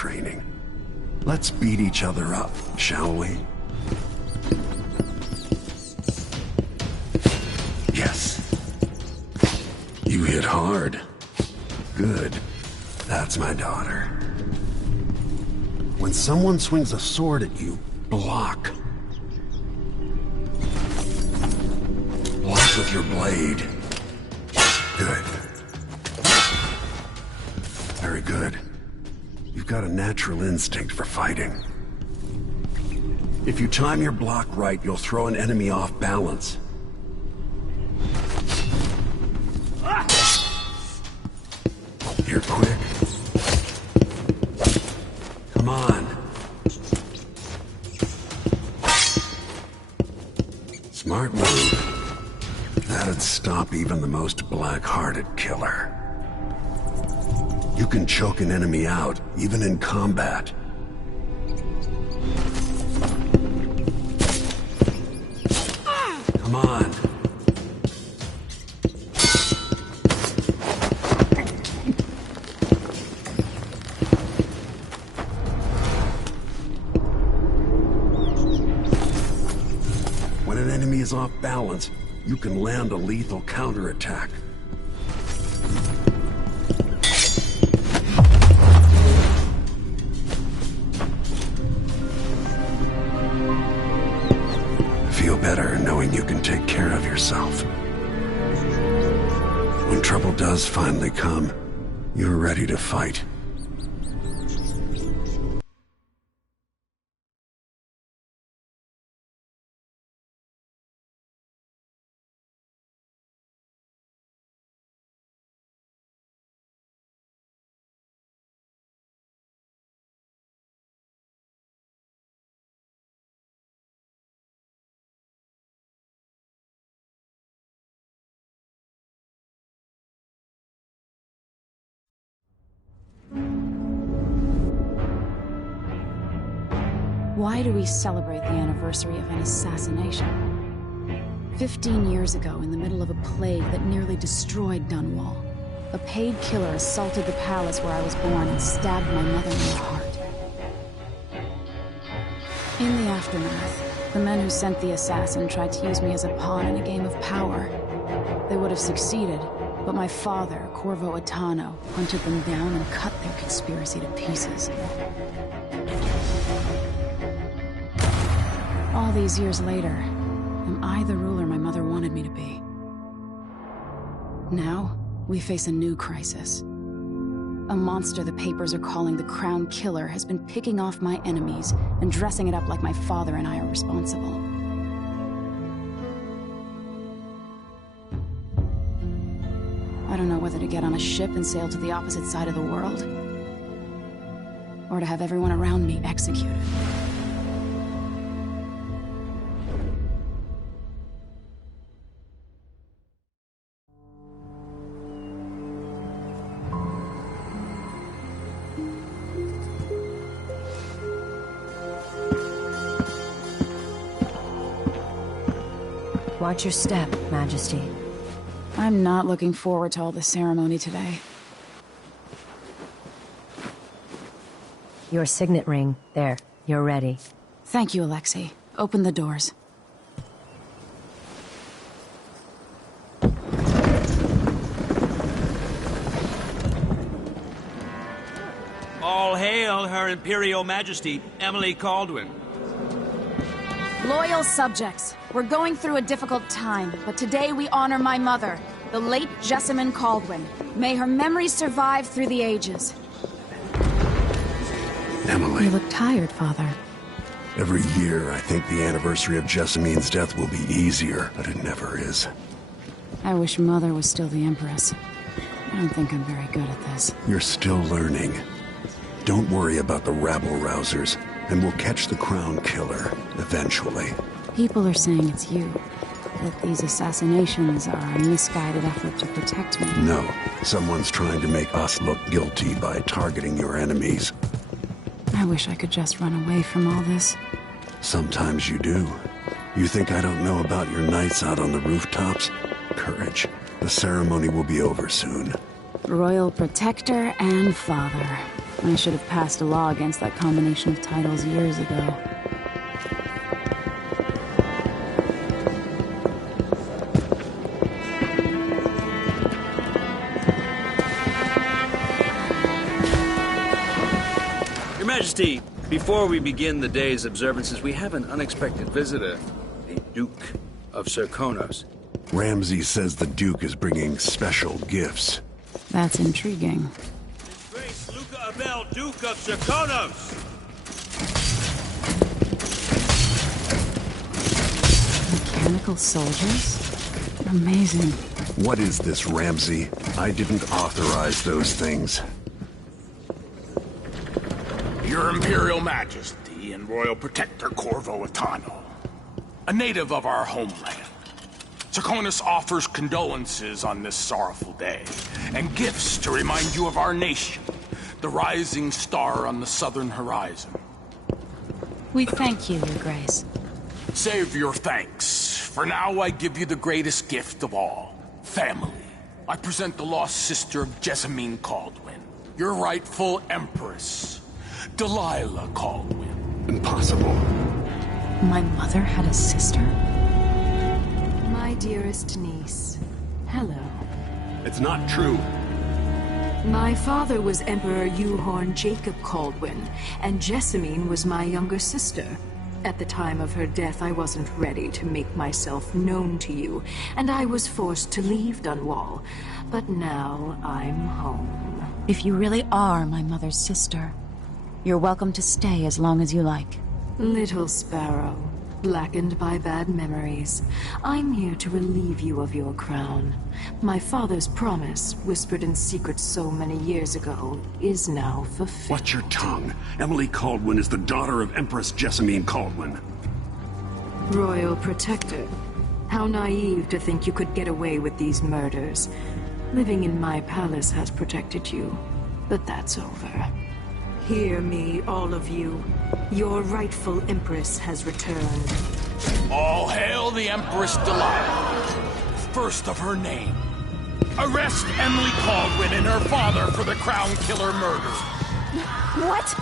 training. Let's beat each other up, shall we? Yes. You hit hard. Good. That's my daughter. When someone swings a sword at you, block. Block with your blade. Good. Very good. You've got a natural instinct for fighting. If you time your block right, you'll throw an enemy off balance. You're quick. Come on. Smart move. That'd stop even the most black-hearted killer. You can choke an enemy out, even in combat. Come on. When an enemy is off balance, you can land a lethal counterattack. Feel better knowing you can take care of yourself. When trouble does finally come, you're ready to fight. Why do we celebrate the anniversary of an assassination? 15 years ago, in the middle of a plague that nearly destroyed Dunwall, a paid killer assaulted the palace where I was born and stabbed my mother in the heart. In the aftermath, the men who sent the assassin tried to use me as a pawn in a game of power. They would have succeeded, but my father, Corvo Attano, hunted them down and cut their conspiracy to pieces. All these years later, am I the ruler my mother wanted me to be? Now, we face a new crisis. A monster the papers are calling the Crown Killer has been picking off my enemies and dressing it up like my father and I are responsible. I don't know whether to get on a ship and sail to the opposite side of the world, or to have everyone around me executed. Watch your step, Majesty. I'm not looking forward to all the ceremony today. Your signet ring. There. You're ready. Thank you, Alexei. Open the doors. All hail Her Imperial Majesty, Emily Caldwin. Loyal subjects, we're going through a difficult time, but today we honor my mother, the late Jessamine Caldwin. May her memory survive through the ages. Emily. You look tired, Father. Every year, I think the anniversary of Jessamine's death will be easier, but it never is. I wish Mother was still the Empress. I don't think I'm very good at this. You're still learning. Don't worry about the rabble-rousers, and we'll catch the Crown Killer, eventually. People are saying it's you. That these assassinations are a misguided effort to protect me. No, someone's trying to make us look guilty by targeting your enemies. I wish I could just run away from all this. Sometimes you do. You think I don't know about your nights out on the rooftops? Courage. The ceremony will be over soon. Royal protector and father. I should have passed a law against that combination of titles years ago. Your Majesty, before we begin the day's observances, we have an unexpected visitor, the Duke of Serkonos. Ramsey says the Duke is bringing special gifts. That's intriguing. His Grace Luca Abel, Duke of Serkonos! Mechanical soldiers? Amazing. What is this, Ramsey? I didn't authorize those things. Your Imperial Majesty and Royal Protector Corvo Atano, a native of our homeland. Serkonos offers condolences on this sorrowful day, and gifts to remind you of our nation, the rising star on the southern horizon. We thank you, Your Grace. Save your thanks. For now, I give you the greatest gift of all, family. I present the lost sister of Jessamine Caldwin, your rightful Empress, Delilah Caldwin. Impossible. My mother had a sister? My dearest niece, hello. It's not true. My father was Emperor Euhorn Jacob Caldwin, and Jessamine was my younger sister. At the time of her death, I wasn't ready to make myself known to you, and I was forced to leave Dunwall. But now I'm home. If you really are my mother's sister, you're welcome to stay as long as you like. Little sparrow, blackened by bad memories, I'm here to relieve you of your crown. My father's promise, whispered in secret so many years ago, is now fulfilled. Watch your tongue. Emily Caldwin is the daughter of Empress Jessamine Caldwin. Royal Protector, how naive to think you could get away with these murders. Living in my palace has protected you, but that's over. Hear me, all of you. Your rightful Empress has returned. All hail the Empress Delilah, first of her name. Arrest Emily Caldwin and her father for the Crown Killer murder. What?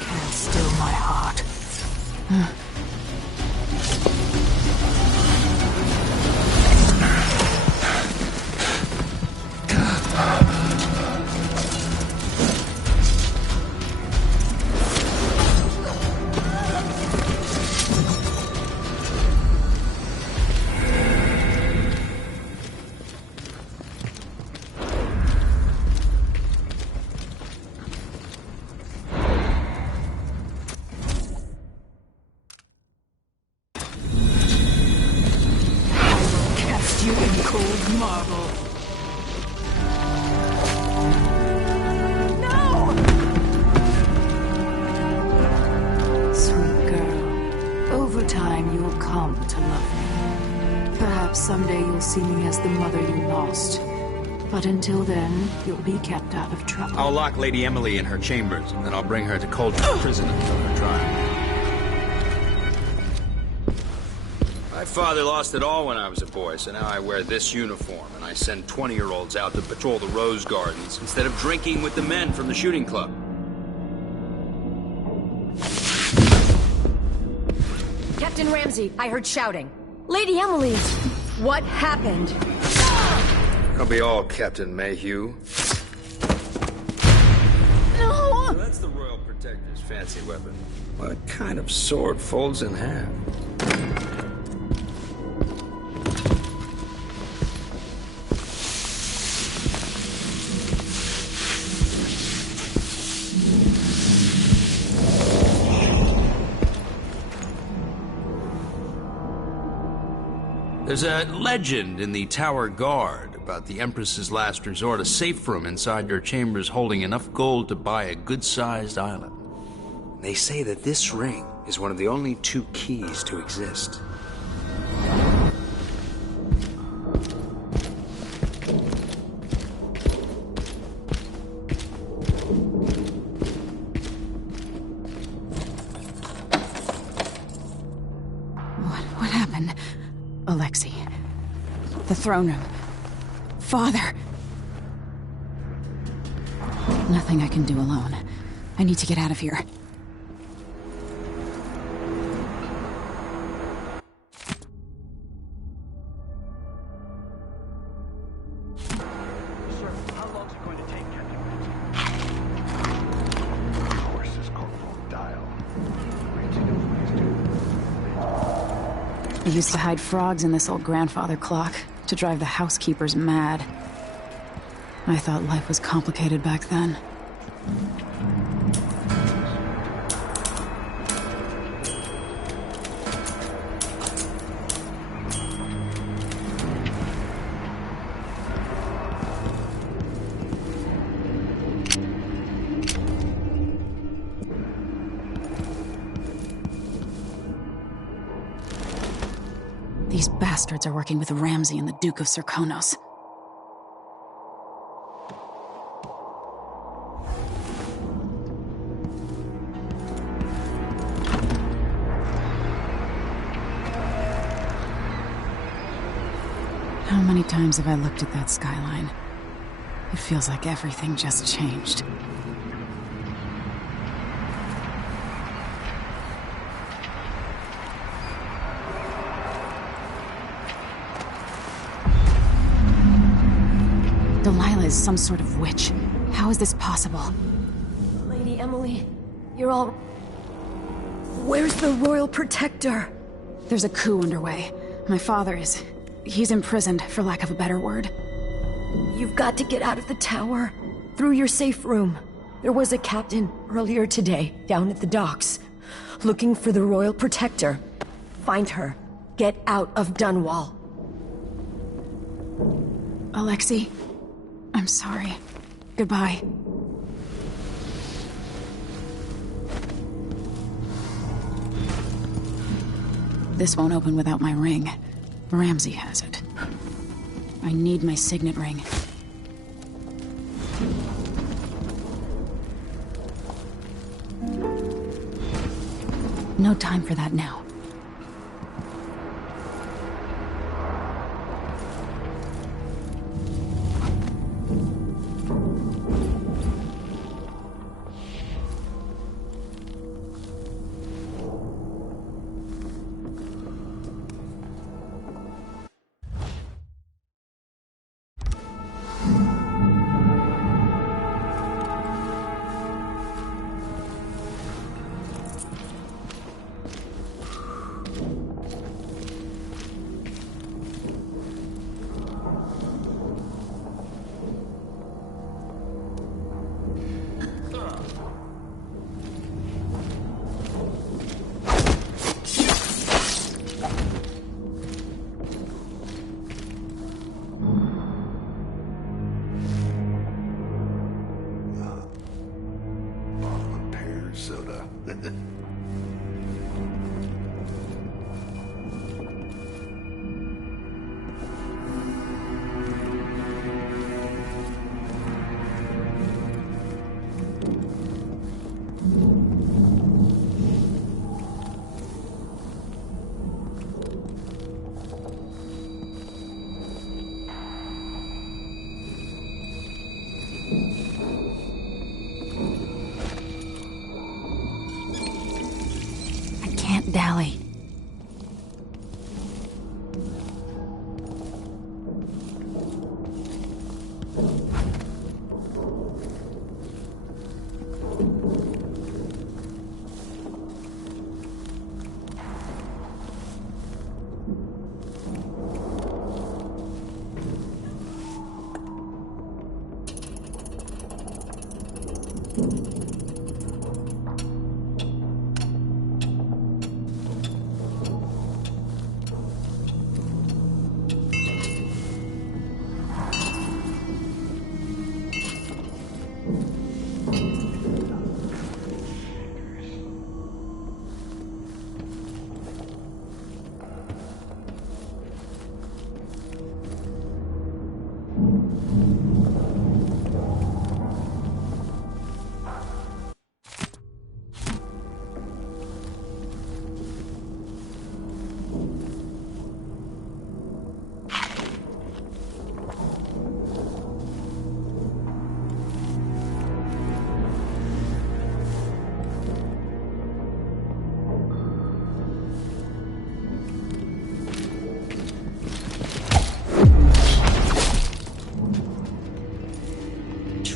Can't still my heart. You in cold marble. No! Sweet girl, over time you'll come to love me. Perhaps someday you'll see me as the mother you lost. But until then, you'll be kept out of trouble. I'll lock Lady Emily in her chambers, and then I'll bring her to Coldstream Prison until her trial. My father lost it all when I was a boy, so now I wear this uniform, and I send 20-year-olds out to patrol the rose gardens instead of drinking with the men from the shooting club. Captain Ramsey, I heard shouting. Lady Emily, what happened? It'll be all Captain Mayhew. No! So that's the Royal Protector's fancy weapon. What kind of sword folds in half? There's a legend in the Tower Guard about the Empress's last resort, a safe room inside your chambers holding enough gold to buy a good-sized island. They say that this ring is one of the only 2 keys to exist. throne room. Father! Nothing I can do alone. I need to get out of here. Sir, how long is it going to take, Captain Ramsey? Of course, this Corporal Dial. Ramsey knows what he's doing. I used to hide frogs in this old grandfather clock to drive the housekeepers mad. I thought life was complicated back then. These bastards are working with Ramsey and the Duke of Serkonos. How many times have I looked at that skyline? It feels like everything just changed. Delilah is some sort of witch. How is this possible? Lady Emily, you're all... Where's the Royal Protector? There's a coup underway. My father is... he's imprisoned, for lack of a better word. You've got to get out of the tower. Through your safe room. There was a captain earlier today, down at the docks. Looking for the Royal Protector. Find her. Get out of Dunwall. Alexei, I'm sorry. Goodbye. This won't open without my ring. Ramsey has it. I need my signet ring. No time for that now. Bottle of pear soda. I can't dally.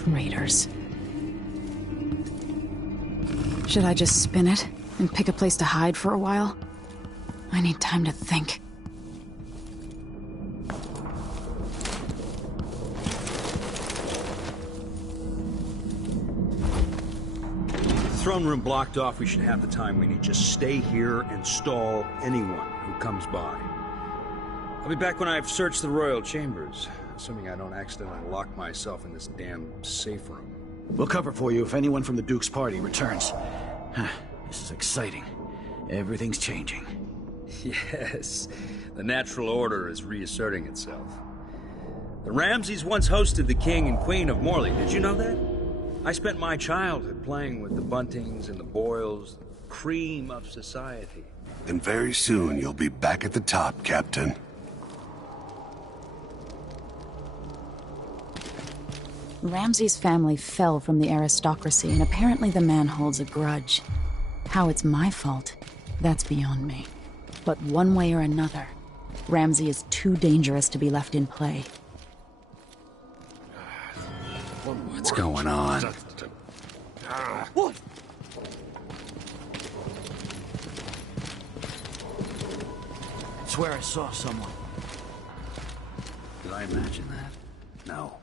Traitors. Should I just spin it and pick a place to hide for a while? I need time to think. Throne room blocked off. We should have the time we need. Just stay here and stall anyone who comes by. I'll be back when I've searched the royal chambers, assuming I don't accidentally lock myself in this damn safe room. We'll cover for you if anyone from the Duke's party returns. This is exciting. Everything's changing. Yes, the natural order is reasserting itself. The Ramseys once hosted the King and Queen of Morley. Did you know that? I spent my childhood playing with the Buntings and the Boyles, the cream of society. And very soon you'll be back at the top, Captain. Ramsay's family fell from the aristocracy, and apparently the man holds a grudge. How it's my fault, that's beyond me. But one way or another, Ramsay is too dangerous to be left in play. What's going on? What? I swear I saw someone. Did I imagine that? No.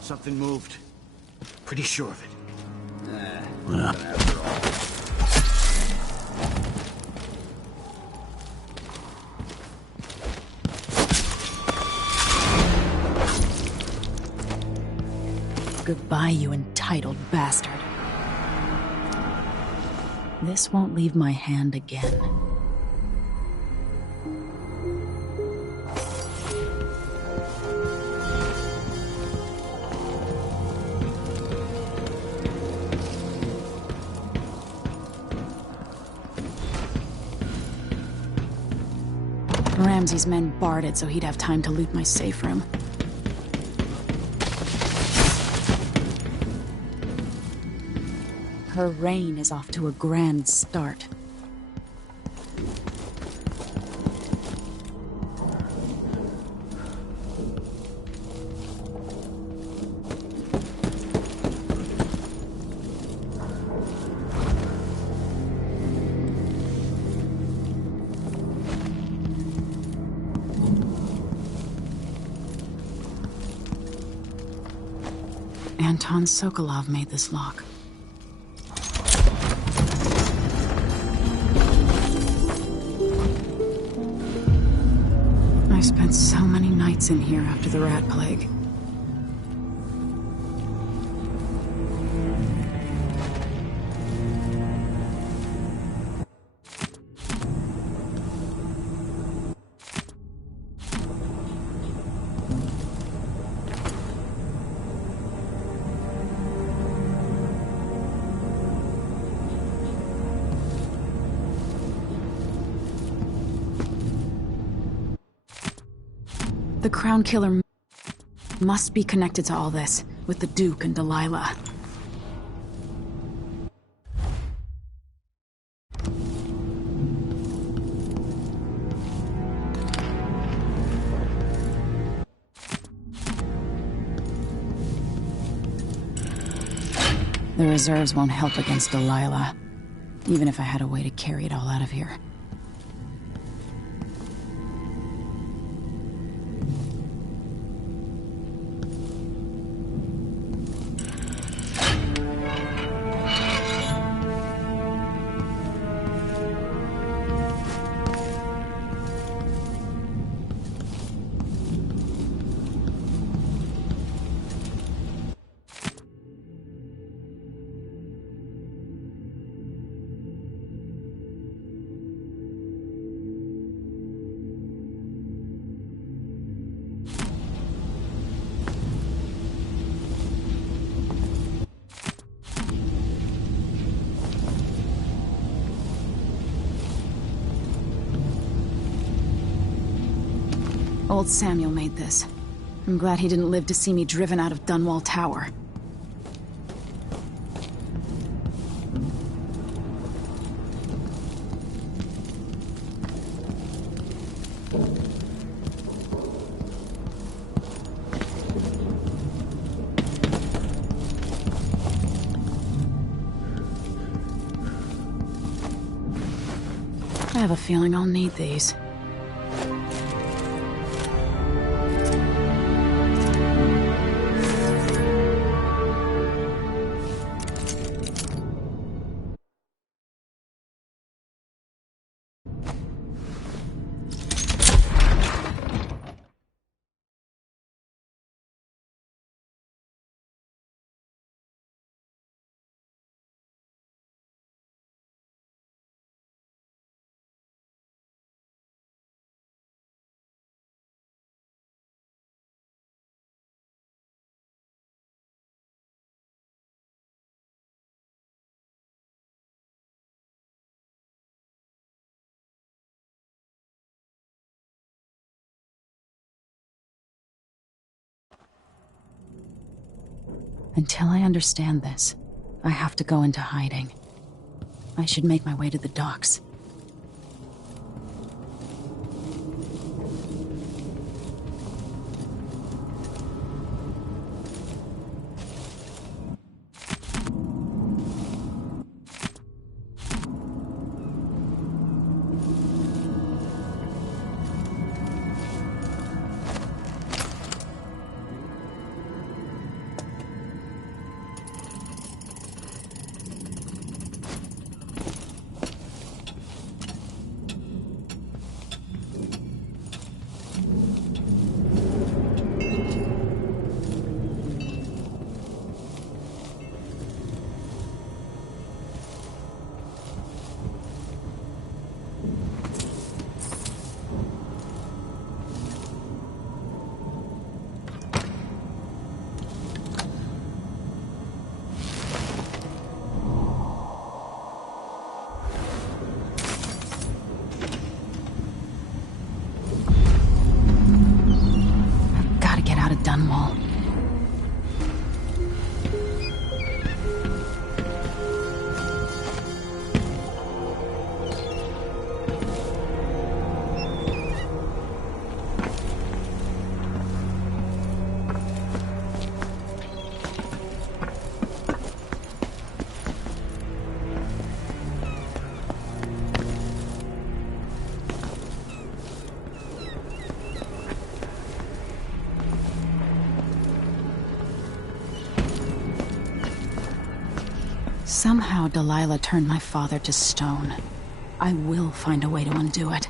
Something moved. Pretty sure of it. After all. Goodbye, you entitled bastard. This won't leave my hand again. Ramsay's men barred it so he'd have time to loot my safe room. Her reign is off to a grand start. Anton Sokolov made this lock. I spent so many nights in here after the rat plague. The Crown Killer must be connected to all this, with the Duke and Delilah. The reserves won't help against Delilah, even if I had a way to carry it all out of here. Old Samuel made this. I'm glad he didn't live to see me driven out of Dunwall Tower. I have a feeling I'll need these. Until I understand this, I have to go into hiding. I should make my way to the docks. Dunwall. Somehow Delilah turned my father to stone. I will find a way to undo it.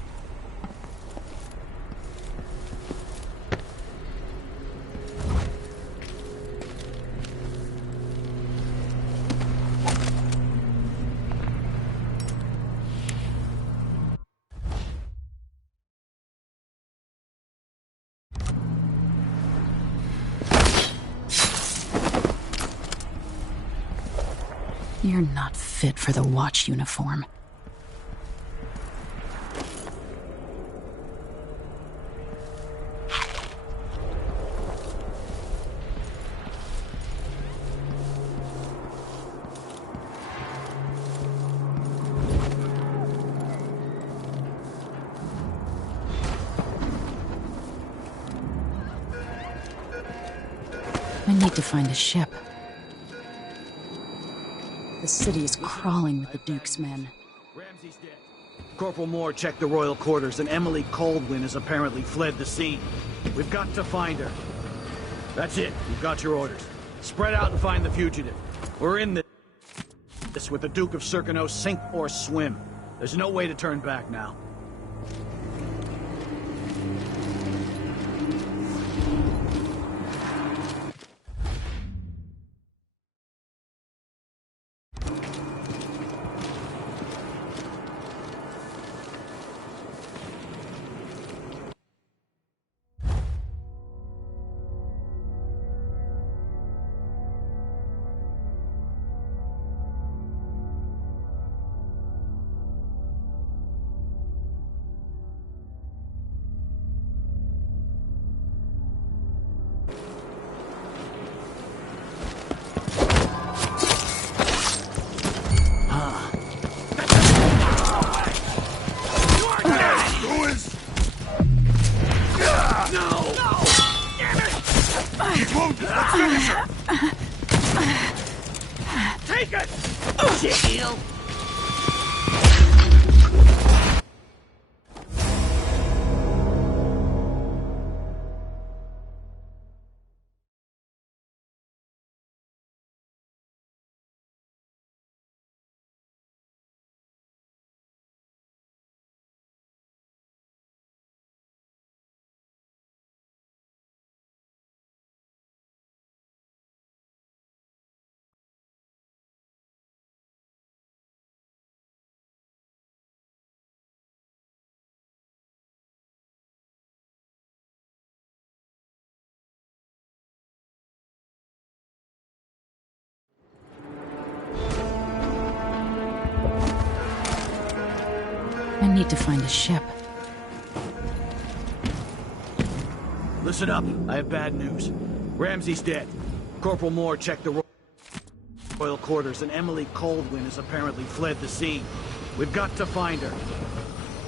You're not fit for the watch uniform. I need to find a ship. The city is crawling with the Duke's men. Ramsey's dead. Corporal Moore checked the royal quarters, and Emily Caldwin has apparently fled the scene. We've got to find her. That's it. You've got your orders. Spread out and find the fugitive. We're in this with the Duke of Circano, sink or swim. There's no way to turn back now. Take it! Heal! I need to find a ship. Listen up, I have bad news. Ramsey's dead. Corporal Moore checked the royal quarters, and Emily Coldwin has apparently fled the scene. We've got to find her.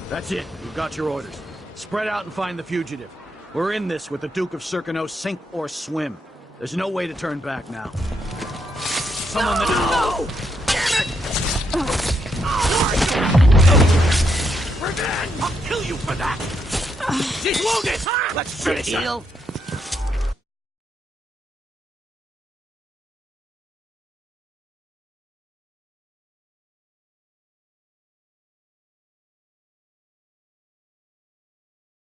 That's it, you've got your orders. Spread out and find the fugitive. We're in this with the Duke of Circano, sink or swim. There's no way to turn back now. Someone No! Damn it! Revenge! I'll kill you for that! She's wounded! Let's finish her!